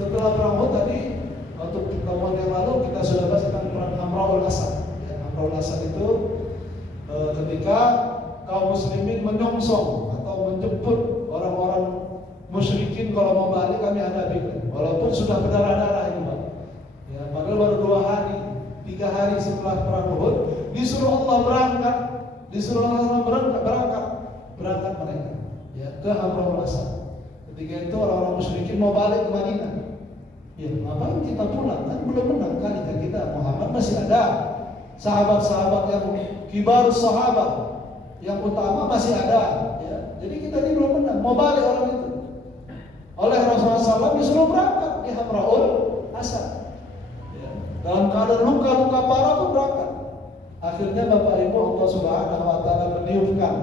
Setelah perang Uhud tadi, untuk pertemuan yang lalu kita sudah bahas tentang perang Amrul Asad. Ya, Amrul Asad itu ketika kaum muslimin menyongsong atau menjemput orang-orang musyrikin kalau mau balik kami hadapi, walaupun sudah berdarah-darah ini Pak. Ya, padahal baru 2 hari, 3 hari setelah perang Uhud disuruh Allah berangkat, disuruh Allah berangkat mereka ya ke Amrul Asad. Ketika itu orang-orang musyrikin mau balik ke Madinah. Ya, ngapain kita pulang? Kan belum menang kali kan kita. Muhammad masih ada. Sahabat-sahabat yang kibar sahabat yang utama masih ada. Ya. Jadi kita ini belum menang. Mau balik orang itu. Oleh Rasulullah SAW disuruh berangkat di Amrul Asad. Ya. Dalam keadaan luka-luka parah pun berangkat. Akhirnya Bapak Ibu, Allah Subhanahu Wa Taala meniupkan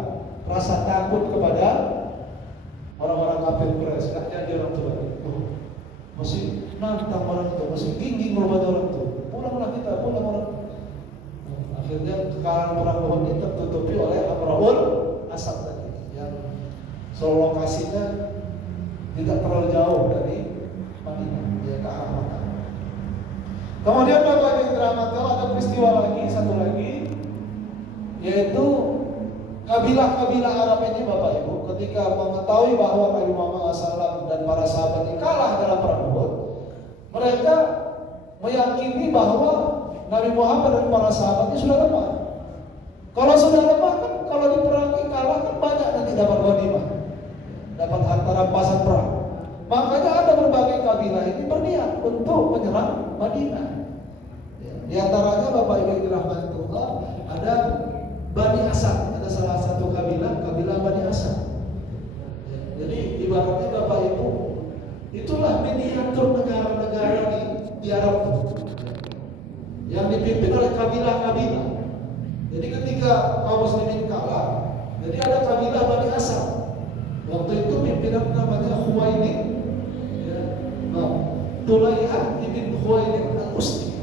rasa takut kepada orang-orang kafir Quraisy. Gak jadi orang tua. Masih nantang orang tua, masih gingging merubah orang tua. Pulanglah kita, pulang orang. Akhirnya kekalahan perang Uhud ini tertutupi oleh Amrul Asad tadi, yang lokasinya tidak terlalu jauh dari Madinah, ya ke arah Makkah. Kemudian Bapak yang dirahmati Allah, ada peristiwa lagi, satu lagi, yaitu kabilah-kabilah Arab ini Bapak Ibu, ketika mengetahui bahwa Nabi Muhammad SAW dan para sahabat ini kalah dalam perang Uhud, mereka meyakini bahwa Nabi Muhammad dan para sahabat ini sudah lemah. Kalau sudah lemah kan, kalau diperangi kalah kan banyak nanti dapat ghanimah, dapat harta rampasan perang. Makanya ada berbagai kabilah ini berniat untuk menyerang Madinah. Di antaranya Bapak Ibu yang dirahmati Allah, ada Bani Asad, ada salah satu kabilah Bani Asad. Jadi ibaratnya Bapak Ibu, itulah miniatur negara-negara di Arab yang dipimpin oleh kabilah-kabilah. Jadi ketika kaum muslimin kalah, jadi ada kabilah Bani Asad. Waktu itu pimpinan namanya Khuwailid, ya, Tulaiha ibn Khuwailid al-Usti.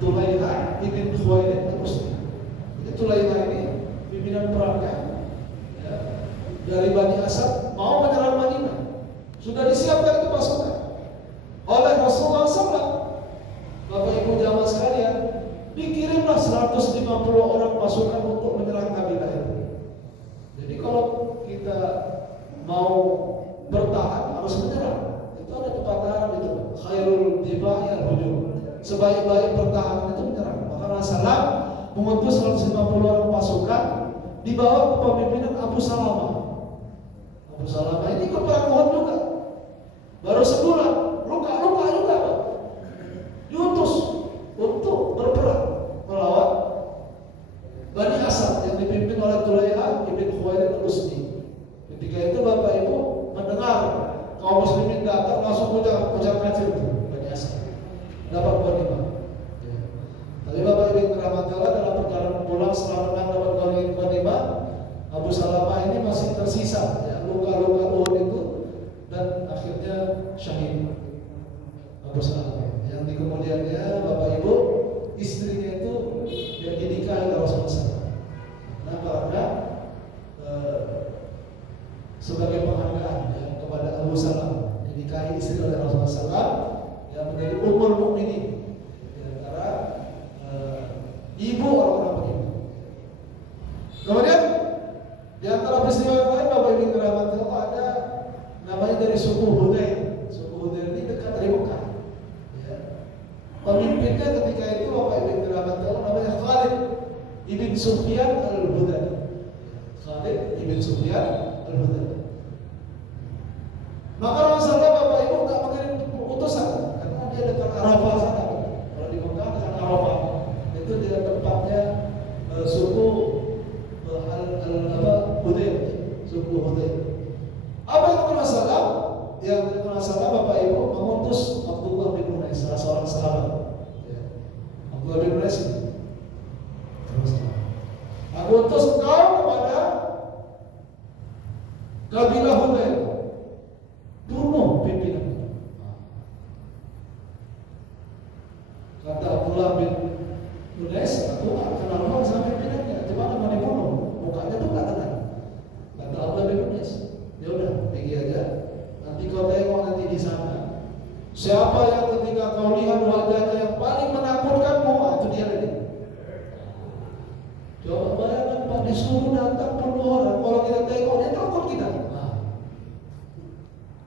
Tulaiha ibn Khuwailid al-Usti. Jadi Tulaiha ini pimpinan perangnya, ya, dari Bani Asad mau menyerang Madinah. Sudah disiapkan itu pasukan oleh Rasulullah SAW. Bapak Ibu jamaah sekalian, dikirimlah 150 orang pasukan untuk menyerang kabilah itu. Jadi kalau kita mau bertahan harus menyerang. Itu ada pepatah itu, khairul difa'i al-hujum. Sebaik-baik pertahanan itu menyerang. Maka Rasulullah mengutus 150 orang pasukan di bawah kepemimpinan Abu Salamah. Abu Salamah ini ikut perang Uhud juga. Baru sebulan, luka-luka juga, Pak. Diutus untuk berperang melawan Bani Asad yang dipimpin oleh Tulaiha ibn Khuwailid al-Usti. Ketika itu Bapak Ibu mendengar kaum muslimin datang, langsung ujar kacir Bani Asad. Dapat ghanimah. Ya. Tapi Bapak Ibu yang dirahmati Allah, dalam perjalanan pulang setelah menang dapat ghanimah, Abu Salamah ini masih tersisa, ya, luka-luka Uhud itu, dan akhirnya syahid Abu Salamah. Yang di kemudiannya Bapak Ibu, istrinya itu yang dinikahi oleh Rasulullah SAW. Nah, karena sebagai penghargaan ya, kepada Abu Salamah, dinikahi istri oleh Rasulullah SAW, yang menjadi ummul mukminin, di antara ibu orang-orang beriman. Kemudian di antara peristiwa yang lain Bapak Ibu dirahmati Allah, ada namanya dari suku Hudain. Suku Hudain ini dekat dari Mekah. Ya. Pemimpinnya ketika itu Bapak Ibu dirahmati Allah namanya Khalid ibn Sufyan al-Hudali. Khalid ibn Sufyan al-Hudali. Maka Rasulullah Bapak Ibu tak mengirim utusan karena dia dekat Arafah sana. Kalau di Mekah dekat Arafah itu dia tempatnya suku Hudain, suku Hudain. Apa yang bermasalah? Yang bermasalah Bapak Ibu mengutus Abdullah bin Unais, salah seorang sahabat. Ya. Abdullah bin Unais ini. Terus, aku utus engkau kepada kabilah Hudain, bunuh pimpinan. Kata Abdullah bin Unais, aku akan kenal sama pimpinannya. Gimana mau dibunuh? Mukanya tuh nggak tenang. Kata Abdullah bin Unais, ya udah pergi aja. Nanti kau tengok nanti di sana Siapa yang ketika kau lihat wajahnya yang paling menakutkanmu, itu dia tadi. Coba bayangkan Pak, disuruh datang penuh orang, kalau kita tengok dia takut kita.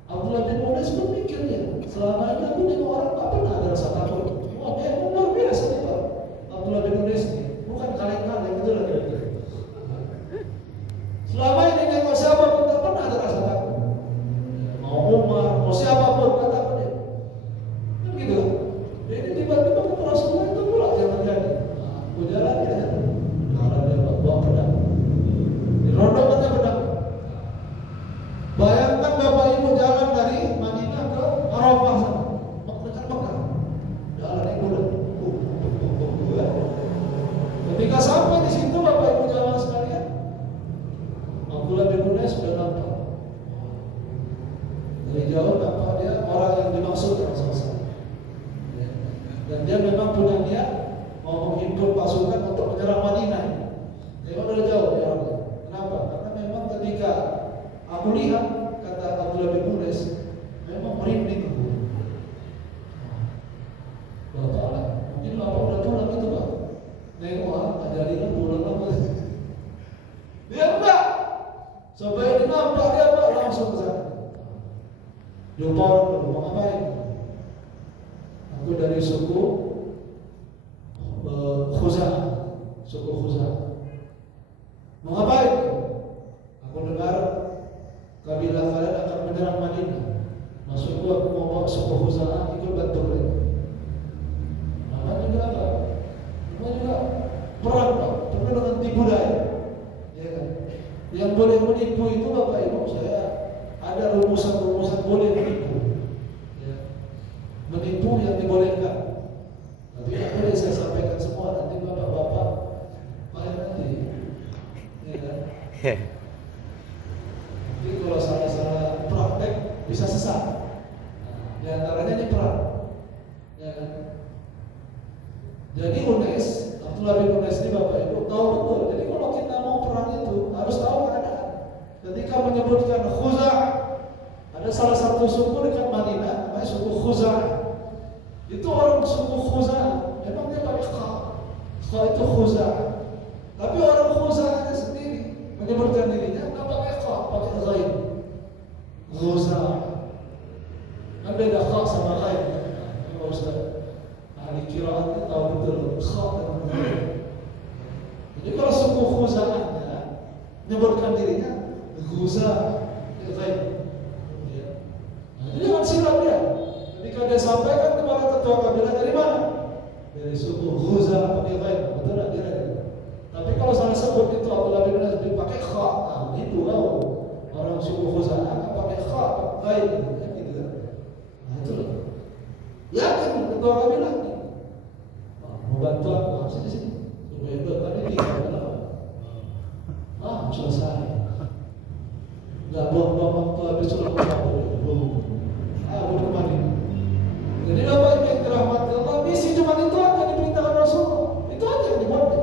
Abdullah bin Unais berpikirnya, selama ini aku tengok orang tak pernah ada rasa takut. Wah, dia luar biasa nih Pak. Abdullah bin Unais ini bukan kaleng-kaleng, betul lah dia. Selama ini tengok siapa pun tak pernah ada rasa takut. Mau Umar, mau siapapun tak takut dia. Kan gitu. Jadi tiba-tiba ketemu Rasulullah itu pula yang terjadi. Aku jalan ya, kalau dia bawa pedang, dirondokkannya pedang. Bayangkan Bapak Ibu jalan dari Madinah ke Arafah sana, dekat Mekah. Jalannya bulat. Ketika sampai di situ Bapak Ibu jalan sekalian, Abdullah bin Unais sudah nampak. Dari jauh nampak dia orang yang dimaksud yang selesai. Dan dia memang punya niat mau menghimpun pasukan untuk menyerang Madinah. Tengok dari jauh dia orangnya. Kenapa? Karena memang ketika aku lihat, kata Abdullah bin Unais, memang merinding. Bapak lah, mungkin Bapak udah pulang itu Pak. Nengok ajarilah pulang apa? Dia enggak. Supaya dinampak dia Pak, langsung ke sana. Jumpa orang dulu, mau ngapain? Aku dari suku Khuza'ah, suku Khuza'ah. Mau ngapain? Aku dengar kabilah kalian akan menyerang Madinah. Maksudku aku mau bawa suku Khuza'ah ikut bantu mereka. Namanya juga apa? Namanya juga perang Pak, penuh dengan tipu daya. Ya kan? Yang boleh menipu itu Bapak Ibu, saya ada rumusan-rumusan boleh menipu. Ya. Menipu yang dibolehkan. Tapi tidak boleh saya sampaikan semua, nanti Bapak-bapak payah nanti. Ya kan? Jadi kalau salah-salah praktek bisa sesat. Di antaranya ini perang. Ya kan? Jadi Unais, Abdullah bin Unais ini Bapak Ibu tahu betul. Jadi kalau kita mau perang itu harus tahu keadaan. Ketika menyebutkan Khuza'ah, ada salah satu suku dekat Madinah namanya suku Khuza'ah. Itu orang suku Khuza'ah, memang dia pakai kha. Kha itu Khuza'ah. Tapi orang Khuza'ahnya sendiri menyebutkan dirinya tak pakai kha, pakai ghain. Khuza'ah. Kan beda kha sama ghain. Kalau Ustaz ahli qiraat tahu betul kha dan ghain. Jadi kalau suku Khuza'ahnya menyebutkan dirinya Khuza'ah, ghain. Jadi jangan silap dia. Ketika dia sampaikan kepada ketua kabilah dari mana? Dari suku Khuza'ah pakai ghain, betul tak kira? Tapi kalau salah sebut itu Abdullah bin Unais dipakai kha, itu kau orang suku Khuza'ah pakai kha, ghain, gitu kan? Nah itu loh. Yakin ketua kabilah ni. Mau bantu aku, sini. Supaya itu tadi di kabilah. Selesai. Enggak buang-buang waktu habis sholat belum. Belum kemana? Jadi Bapak Ibu yang dirahmati Allah, misi cuma itu aja diperintahkan Rasulullah. Itu aja yang dibuatnya.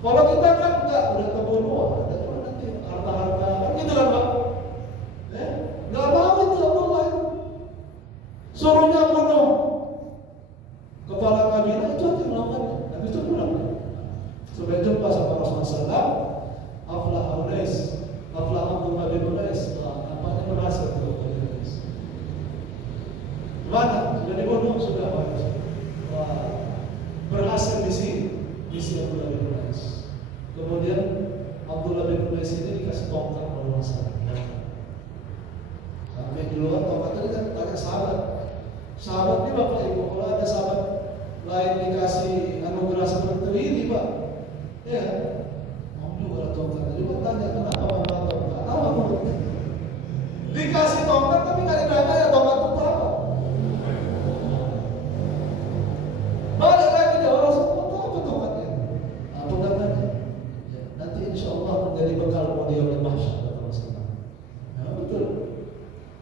Kalau kita kan enggak, udah kebunuh, ada cuma nanti harta-harta, kan gitu kan Pak? Enggak mau itu Allah. Suruhnya bunuh kepala kabilah, itu aja melakukannya. Habis itu pulang. Sampai jumpa sama Rasulullah SAW. Aflah Unais, Aflah Abdullah bin Unais. Nampaknya berhasil tuh. Mana? Sudah dibunuh? Sudah Pak. Wah, berhasil misi Abdullah bin Unais. Kemudian Abdullah bin Unais ini dikasih tongkat oleh Rasulullah. Sampai di luar tongkat tadi kan tanya sahabat. Sahabat ini Bapak Ibu, kalau ada sahabat lain dikasih anugerah seperti ini Pak, ya mau juga tongkat. Jadi Pak tanya kenapa mau tongkat? Tahu aku dikasih tongkat tapi nggak ditanya ya tongkat itu apa? Balik lagi dia orang semua tahu apa tongkatnya? Apa namanya? Ya, nanti insya Allah menjadi bekal beliau di mahsyar kata Rasulullah. Ya betul.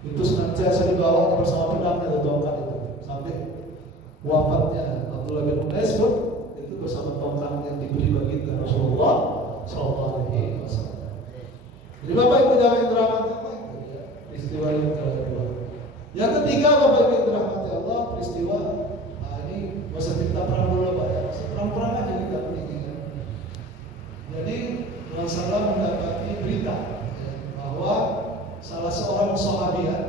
Itu senantiasa dibawa bersama pedangnya atau tongkat itu sampai wafatnya Abdullah bin Unais pun itu bersama tongkat yang diberi baginda Rasulullah Sallallahu Alaihi Wasallam. Jadi Bapak Ibu jangan drama apa itu ya, peristiwa yang kedua. Yang ketiga, Bapak Ibu yang dirahmati Allah, peristiwa ini gak usah cerita perang dulu Pak ya, perang-perang aja kita pendidikan. Jadi Rasulullah mendapati berita ya, bahwa salah seorang sahabiat,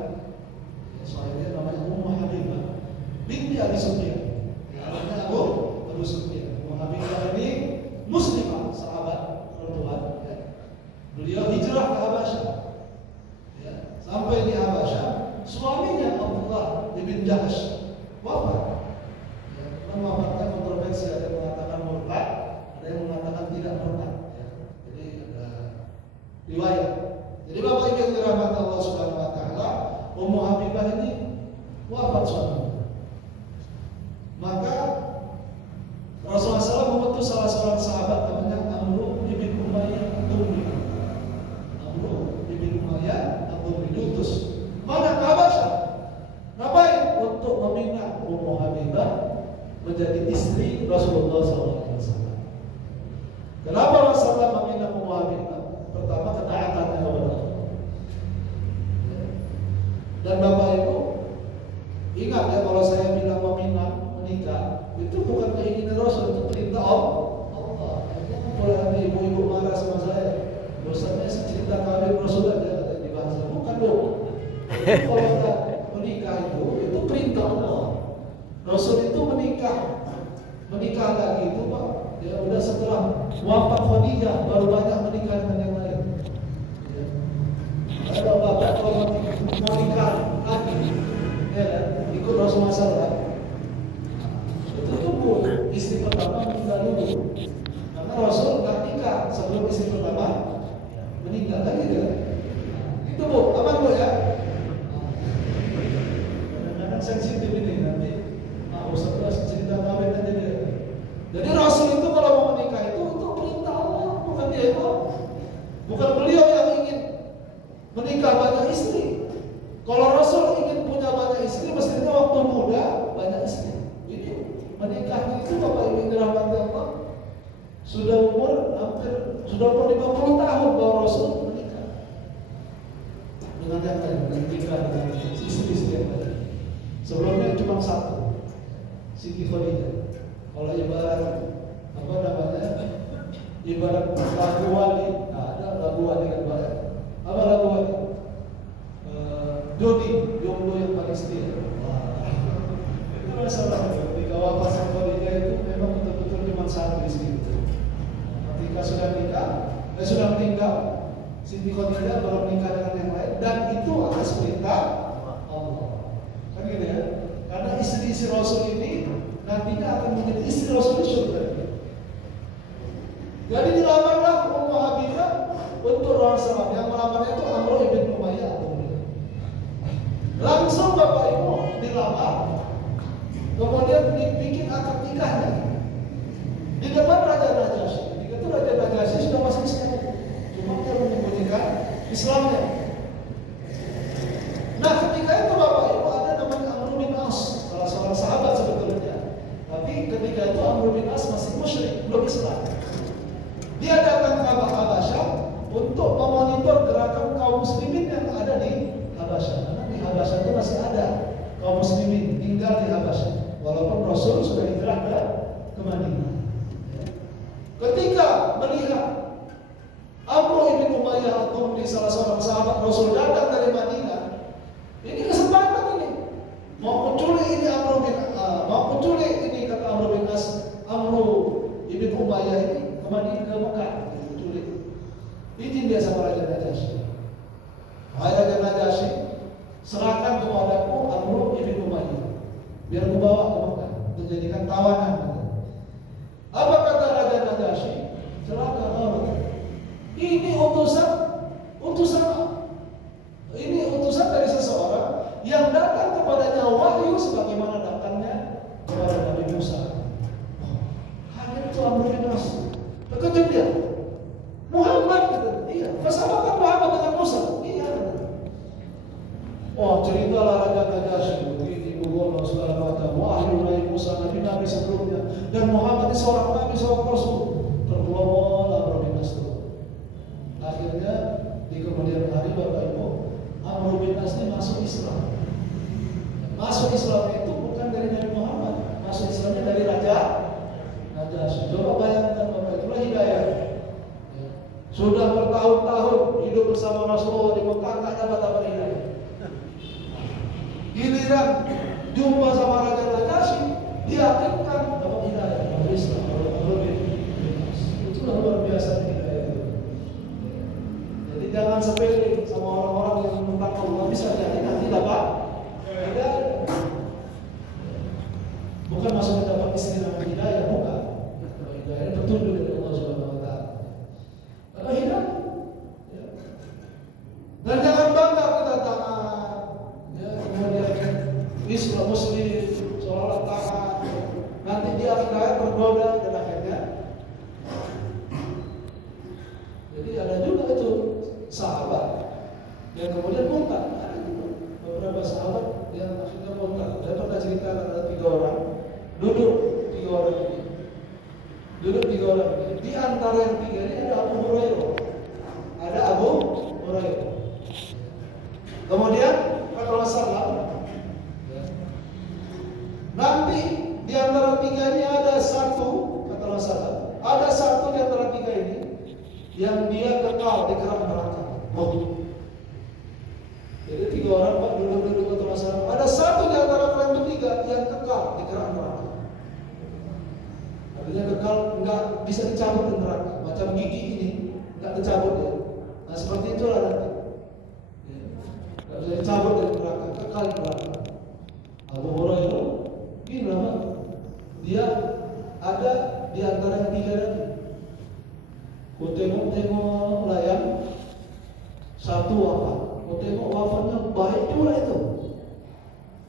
ya, sahabiat namanya Ummu Habibah binti Abi Sufyan, ya, anaknya Abu Sufyan. Ummu Habibah ini muslimah, sahabat perempuan. Ya. Beliau hijrah ke Habasyah. Ya. Sampai di Habasyah, suaminya Abdullah bin Jahsh wafat. Ya, wafatnya kontroversi, ada yang mengatakan murtad, ada yang mengatakan tidak murtad. Ya. Jadi ada riwayat. Jadi Bapak Ibu yang dirahmati Allah Subhanahu wa taala, Ummu Habibah ini wafat suaminya. Maka Rasulullah SAW mengutus salah seorang sahabat namanya Amru bin Umayyah Ad-Dumri. Amru bin Umayyah Ad-Dumri diutus mana ke Habasyah. Ngapain? Untuk meminang Ummu Habibah menjadi istri Rasulullah SAW. Kenapa Rasulullah meminang Ummu Habibah? Pertama, ketaatannya kepada Allah. Dan Bapak Ibu ingat ya, kalau saya bilang meminang, menikah, itu bukan keinginan Rasul, itu perintah Allah. Jangan boleh ada ibu-ibu marah sama saya. Dosanya cinta kawin Rasul aja kata di bahasa. Bukan dong. Kalau kita menikah itu perintah Allah. Rasul itu menikah lagi itu Pak. Ya udah setelah wafat Khadijah baru banyak menikah dengan yang lain. Ya. Ada bapak kalau mau nikah lagi, ya ikut Rasulullah SAW. Itu tunggu istri pertama meninggal dulu. Karena Rasul nggak nikah sebelum istri pertama meninggal kan gitu. Itu Bu, aman Bu ya. Kadang-kadang sensitif ini nanti setelah cerita kawin aja dia. Jadi Rasul itu kalau mau menikah itu perintah Allah, bukan dia itu. Bukan beliau yang ingin menikah banyak istri. Kalau Rasul ingin punya banyak istri, mestinya waktu muda banyak istri. Ini menikah itu Bapak Ibu yang dirahmati Allah, sudah umur 50 tahun baru Rasul menikah dengan yang lain, menikah dengan istri-istri yang lain. Sebelumnya cuma satu, Siti Khadijah. Kalau ibarat apa namanya, ibarat lagu wali, ada lagu wali kan Pak? Apa lagu wali? Jodi, jomblo yang paling setia. Itu masalah. Ketika wafat Siti Khadijah itu memang betul-betul cuma satu di situ. Ketika sudah nikah, sudah meninggal, Siti Khadijah baru menikah dengan yang lain, dan itu atas perintah Allah. Kan gitu ya? Karena istri-istri Rasul ini nantinya akan menjadi istri Rasul di surga. Jadi dilamarlah Ummu Habibah untuk Rasulullah. Yang melamarnya itu Amru bin Umayyah. Langsung Bapak Ibu dilamar, kemudian dibikin akad nikahnya di depan Raja Najasyi. Ketika itu Raja Najasyi sudah masuk Islam, cuma dia menyembunyikan Islamnya. Nah ketika itu Bapak Ibu ada namanya Amru bin As, salah seorang sahabat sebetulnya. Tapi ketika itu Amru bin As masih musyrik, belum Islam. Dia datang ke Habasyah untuk memonitor gerakan kaum muslimin yang ada di Habasyah. Karena di Habasyah itu masih ada kaum muslimin tinggal di Habasyah, walaupun Rasul sudah hijrah ke Madinah. Ketika melihat Amru bin Umayyah Ad-Dumri, salah seorang sahabat Rasul, datang dari Madinah, ini kesempatan ini mau menculik ini mau menculik ini, kata Amru bin As, Amru bin Umayyah ini ke Madinah, ke Mekah, menculik. Izin dia sama Raja Najasyi. Hai Raja Najasyi, serahkan kepadaku Amru bin Umayyah, biar aku bawa ke Mekah untuk jadikan tawanan. Apa kata Raja Najasyi? Celaka kau. Ini utusan dari seseorang yang datang kepadanya wahyu sebagaimana datangnya kepada Nabi Musa. Hanya itu Amru bin As. Terkejut dia. Muhammad gitu. Iya. Bersamakan Muhammad dengan Musa. Iya. Oh, ceritalah Raja Najasyi. Ini Allah segala macam. Wahyu Nabi Musa, Nabi sebelumnya. Dan Muhammad ini seorang Nabi, seorang Rasul. Tergolong Amru bin As itu. Akhirnya di kemudian hari Bapak Ibu, Amru bin As ini masuk Islam. Giliran jumpa sama Raja Najasyi, diyakinkan dapat hidayah dari Islam, lebih bebas. Itulah luar biasa hidayah itu. Jadi jangan sepele sama orang-orang yang tentang Allah bisa jadi nanti dapat hidayah. Bukan maksudnya dapat istri dengan hidayah, bukan. Hidayah ini petunjuk dari Allah Subhanahu wa Ta'ala. Karena hidayah. Dan jangan bangga kita taat, ya, kemudian Islam Muslim seolah taat, nanti di akhir hayat tergoda dan akhirnya. Jadi ada juga itu sahabat yang kemudian murtad. Ada juga beberapa sahabat yang akhirnya murtad. Saya pernah cerita ada 3 orang duduk 3 orang ini. Duduk 3 orang ini. Di antara yang 3 ini ada Abu Hurairah. Ada Abu Hurairah. Kemudian kata Rasulullah, nanti di antara 3 ini ada satu, kata Rasulullah, ada satu di antara 3 ini yang dia kekal di kerana neraka. Jadi 3 orang Pak duduk-duduk kata Rasulullah, ada satu di antara kalian bertiga yang kekal di kerana neraka. Artinya kekal enggak bisa dicabut di neraka, macam gigi ini enggak dicabut ya. Nah seperti itulah nanti. Bisa dicabut dari neraka, kekal di neraka. Abu Hurairah bilang dia ada di antara yang 3 tadi. Ku tengok layar, satu wafat. Ku tengok wafatnya baik juga itu.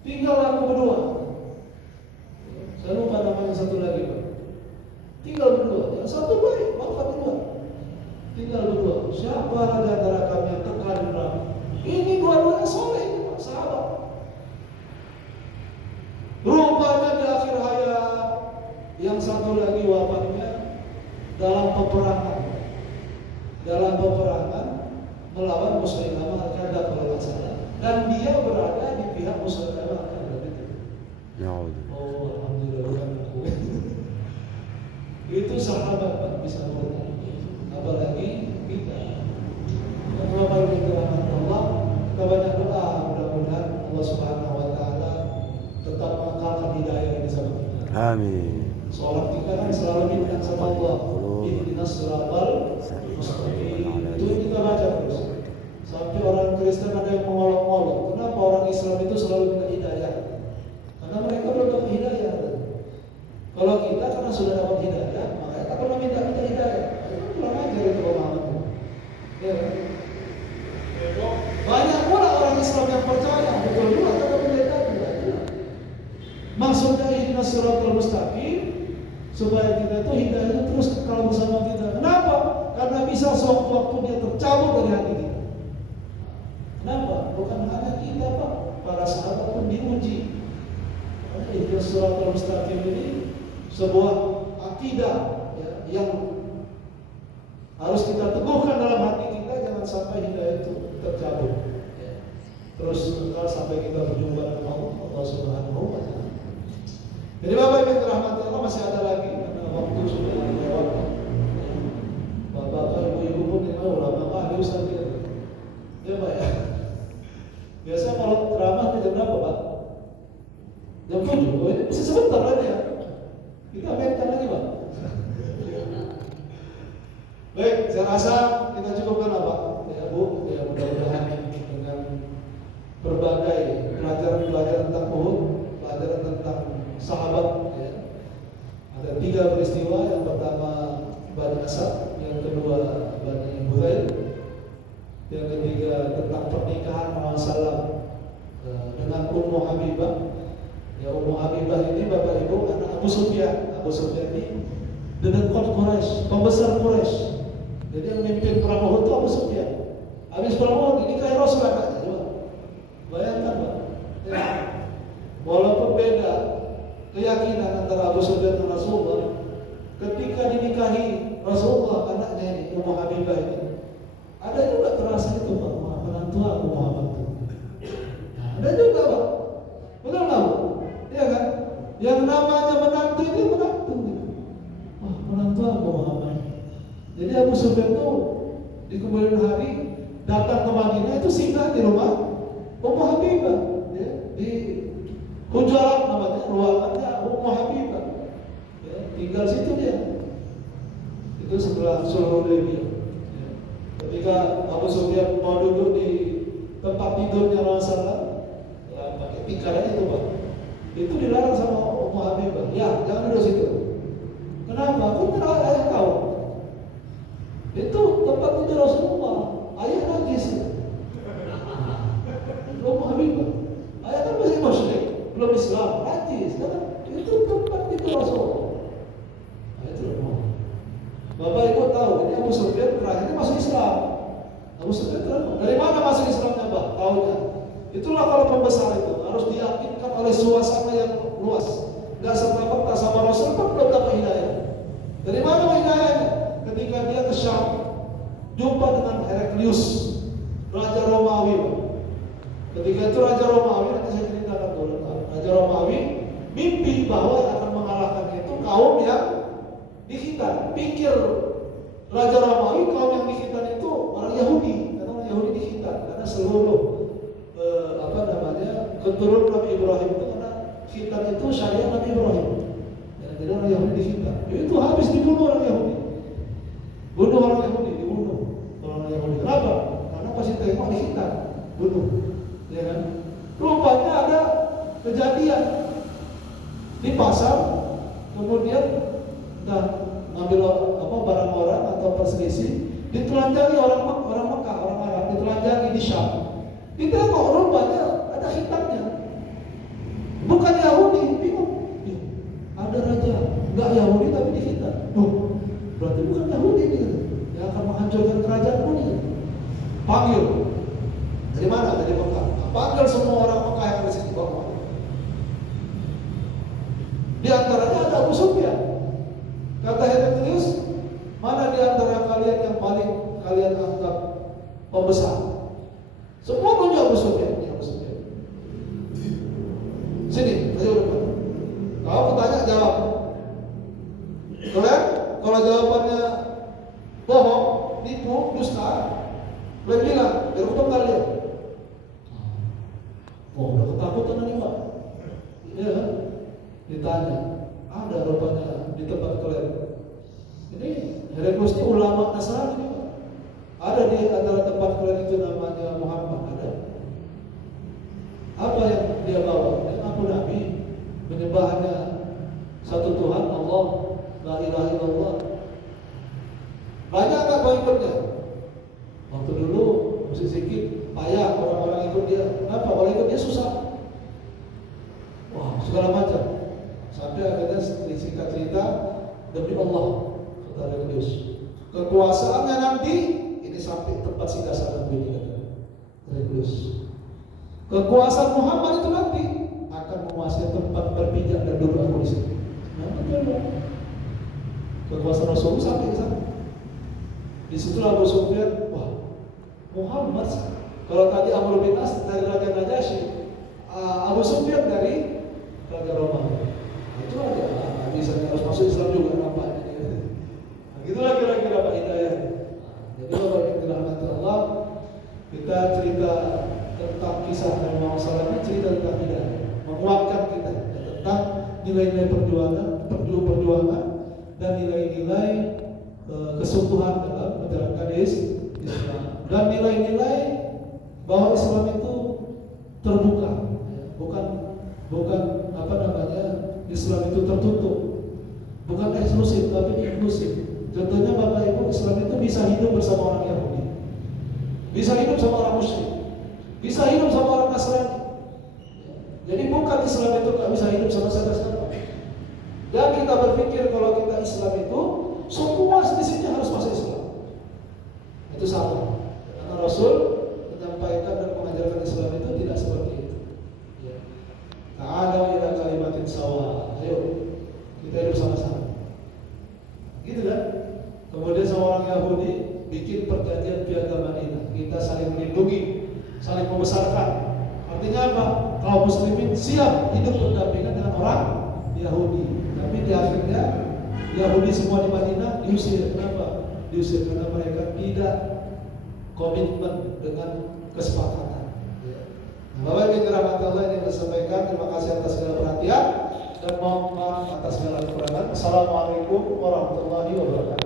Tinggal aku berdua. Saya lupa namanya satu lagi Pak. Tinggal berdua. Yang satu baik, wafat dua. Tinggal berdua. Siapa di antara kami yang kekal di neraka? Ini dua-duanya soleh, sahabat. Rupanya di akhir hayat yang satu lagi wafatnya dalam peperangan melawan Musailamah al-Kadzdzab kalau tidak salah, dan dia berada di pihak Musailamah al-Kadzdzab itu. Oh, alhamdulillah bukan aku. Itu sahabat bisa murtad. Apalagi kita. Bapak Ibu dirahmati Allah, kita banyak doa mudah-mudahan Allah Subhanahu wa Ta'ala tetap mengekalkan hidayah ini sama kita. Amin. Seorang kita kan selalu minta sama Allah, ihdinas siratal mustaqim. Itu kita baca terus. Sampai orang Kristen ada yang mengolok-olok, kenapa orang Islam itu selalu minta hidayah? Karena mereka belum dapat hidayah. Kalau kita karena sudah dapat hidayah, maka kita perlu minta hidayah. Itu kurang ajar itu pemahaman. Ya. Banyak pula orang Islam yang percaya, betul juga kata pendeta juga. Maksudnya ihdinas siratal mustaqim supaya kita itu hidayahnya terus kekal bersama kita. Kenapa? Karena bisa sewaktu-waktu dia tercabut dari hati kita. Kenapa? Bukan hanya kita Pak, para sahabat pun diuji. Ihdinas siratal mustaqim ini sebuah akidah ya, yang harus kita teguhkan dalam hati kita, jangan sampai hidayah itu tercabut. Ya. Terus kekal sampai kita berjumpa dengan Allah Subhanahu wa Ta'ala. Jadi Bapak Ibu dirahmati Allah, masih ada lagi karena waktu sudah lewat. Bapak Ibu pun yang ulama ahli ustaz gitu. Ya Pak ya. Biasa kalau ceramah jam berapa Pak? Jam 7. Oh, ini bisa sebentar aja ya. Kita mental lagi Pak. Baik, saya rasa kita cukupkan Pak. Ya Bu, ya mudah-mudahan dengan berbagai pelajaran tentang Uhud, pelajaran tentang sahabat ya. Ada 3 peristiwa, yang pertama Bani Asad, yang kedua Bani Hurail, yang ketiga tentang pernikahan Rasulullah dengan Ummu Habibah. Ya, Ummu Habibah ini Bapak Ibu anak Abu Sufyan. Abu Sufyan ini dedekot Quraisy, pembesar Quraisy. Jadi yang memimpin perang Uhud itu Abu Sufyan. Habis perang Uhud ini kayak Rasul anaknya, coba. Bayangkan Pak. Ya. Walaupun beda keyakinan antara Abu Sufyan dan Rasulullah, ketika dinikahi Rasulullah anaknya ini, Ummu Habibah ini, ada juga terasa itu Pak, menantu aku Muhammad itu. Ada juga Pak, betul nggak Bu? Iya kan? Yang namanya menantu itu menantu. Wah, menantu aku Muhammad. Jadi Abu Sufyan itu di kemudian hari datang ke Madinah itu singgah di rumah Ummu Habibah, ya, di Hujarat namanya, ruangannya Ummu Habibah. Ya, tinggal situ dia. Itu setelah Sulh Hudaybiyah. Ya. Ketika Abu Sufyan mau duduk di tempat tidurnya Rasulullah, ya, pakai tikar aja itu Pak. Itu dilarang sama Ummu Habibah. Ya, jangan duduk situ. Kenapa? Aku kenal ayah kau. Itu tempat tidur Rasulullah. Ayah najis. Ummu Habibah. Ayah kan masih musyrik, belum Islam, najis. Itu tempat tidur Rasulullah. Nah, itu loh. Bapak Ibu tahu, ini Abu Sufyan terakhirnya masuk Islam. Abu Sufyan dari mana masuk Islamnya, Pak? Tahunya. Itulah kalau pembesar itu harus diyakinkan oleh suasana yang luas. Gak serta-merta sama Rasul pun belum dapat hidayah. Dari mana hidayahnya? Ketika dia ke Syam, jumpa dengan Heraklius, Raja Romawi. Ketika itu Raja Romawi, nanti saya ceritakan dulu. Raja Romawi mimpi bahwa akan mengalahkan itu kaum yang dikhitan. Pikir Raja Romawi kaum yang dikhitan itu orang Yahudi, karena orang Yahudi dikhitan karena seluruh keturunan Nabi Ibrahim itu, karena khitan itu syariat Nabi Ibrahim. Ya, jadi orang Yahudi dikhitan. Itu habis dibunuh orang Yahudi. Bunuh orang Yahudi, dibunuh orang Yahudi. Kenapa? Karena pasti tengok dikhitan, bunuh. Ya kan? Rupanya ada kejadian di pasar, kemudian ngambil barang orang atau perselisih, ditelanjangi orang Mekah, orang Arab, ditelanjangi di Syam. Ditengok rupanya ada hitamnya, bukan Yahudi, bingung. Ada raja, nggak Yahudi tapi dihitan. Berarti bukan Yahudi ini, yang akan menghancurkan kerajaan ini. Panggil. Dari mana? Dari Mekah. Panggil semua orang Mekah yang ada di sini, bawa. Di antaranya ada Abu Sufyan. Kata Heraklius, mana di antara kalian yang paling kalian anggap pembesar? Semua nunjuk Abu Sufyan. Sini, ayo depan. Kau bertanya jawab. Kalau jawabannya bohong, nipu, dusta, boleh bilang, biar hukum kalian. Udah ketakutan nih Pak. Iya kan? Ditanya, ada rupanya di tempat kalian. Ini Heraklius ini ulama Nasrani Pak. Ada di antara tempat kalian itu namanya Muhammad, ada. Apa yang dia bawa? Dia ngaku Nabi, menyembahnya satu Tuhan Allah, la ilaha illallah. Banyak nggak pengikutnya? Waktu dulu mesti sedikit payah orang-orang ikut dia. Kenapa? Orang ikut dia susah. Wah, segala macam. Sampai akhirnya disingkat cerita, demi Allah, kata Heraklius, kekuasaannya nanti ini sampai tempat singgah sana Nabi, kata Heraklius. Kekuasaan Muhammad itu nanti akan menguasai tempat berpijak dan duduk aku di sini. Nah, betul. Kekuasaan Rasulullah sampai ke sana. Di situlah Abu Sufyan, wah, Muhammad. Kalau tadi Amr bin As dari Raja Najasyi, Abu Sufyan dari Raja Romawi. Itu ada misalnya harus masuk Islam juga nampaknya. Nah, gitulah kira-kira Pak Hidayah. Jadi Bapak yang dirahmati Allah, kita cerita tentang kisah Nabi Muhammad SAW, cerita tentang hidayah, menguatkan kita tentang nilai-nilai perjuangan dan nilai-nilai kesungguhan dalam menjalankan Islam, dan nilai-nilai bahwa Islam itu terbuka, bukan Islam itu tertutup, bukan eksklusif tapi inklusif. Contohnya Bapak Ibu, Islam itu bisa hidup bersama orang Yahudi, bisa hidup sama orang musyrik, bisa hidup sama orang Nasrani. Jadi bukan Islam itu nggak bisa hidup sama siapa-siapa. Dan kita berpikir kalau kita Islam itu semua selisihnya harus masuk Islam. Itu salah. Karena Rasul menyampaikan dan mengajarkan Islam itu tidak seperti itu. Ta'ala ila kalimatin sawa. Ayo kita hidup sama-sama. Gitu kan? Kemudian sama orang Yahudi bikin perjanjian piagam Madinah. Kita saling melindungi, saling membesarkan. Artinya apa? Kaum muslimin siap hidup berdampingan dengan orang Yahudi. Tapi di akhirnya Yahudi semua di Madinah diusir. Kenapa? Diusir karena mereka tidak komitmen dengan kesepakatan. Bapak Ibu dirahmati Allah, ini yang disampaikan. Terima kasih atas segala perhatian dan mohon maaf atas segala kekurangan. Assalamualaikum warahmatullahi wabarakatuh.